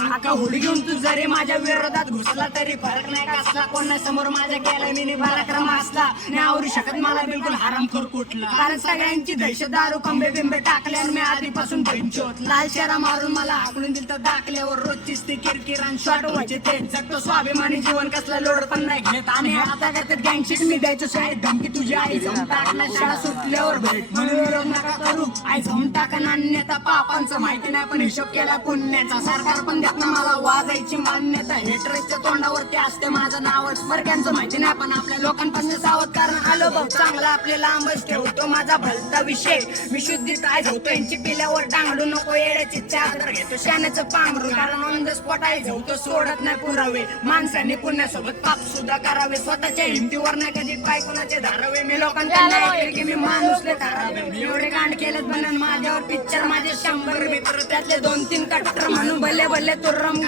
अख्खा हुडी घेऊन तू जरी माझ्या विरोधात घुसला तरी फरक नाही कसला. कोणासमोर माझ्या केला मी पराक्रम असला नाही आवरू शकत मला बिलकुल हरामखोर कुठला. कारण सगळ्यांची दहशत दारू कंबे बिंबे टाकले आणि मी आधीपासून भैंचोत. लाल शेरा मारून मला हाकलून दिलं तर दाखल्यावर रोजचीच ती किरकिर आणि शॉर्ट व्हायचे ते जगतो स्वाभिमानी जीवन कसला लोड पण नाही घेत. आणि आता करतात गँगशीट मी द्यायचो शाळेत धमकी तुझी आई जाऊन टाकला शाळा सुटल्यावर भेट म्हणून विरोध नका करू आई जाऊन टाका. नान्यता पापांचं माहिती नाही पण हिशोब केला पुण्याचा. सरकार पण देत ना मला वाजायची मान्यता. हेटरेसच्या तोंडावरती असते माझं नावच. मरक्यांचं माहिती नाही पण आपल्या लोकांपासून सावध कारण आलो भाऊ चांगला आपले लांबच ठेवतो माझा भलता विषय. मी शुद्धीत आई जाऊतो यांची पिल्यावर डांगडू नको येड्याची चादर घेतो शाण्याचं पांघरू. कारण ऑन द स्पॉट आई जाऊतो सोडत नाही पुरावे. माणसाने पुण्यासोबत पाप सुद्धा करावे. स्वतःच्या हिमतीवर नाही कधी पाय कोणाचे धारावे. मी लोकांच्या नाही की मी माणूसले करावे. मी एवढे कांड केलेत बनन माझ्यावर पिक्चर माझे 100 मित्र त्यातले 2-3 कट्टर म्हणून भले भले तो रंग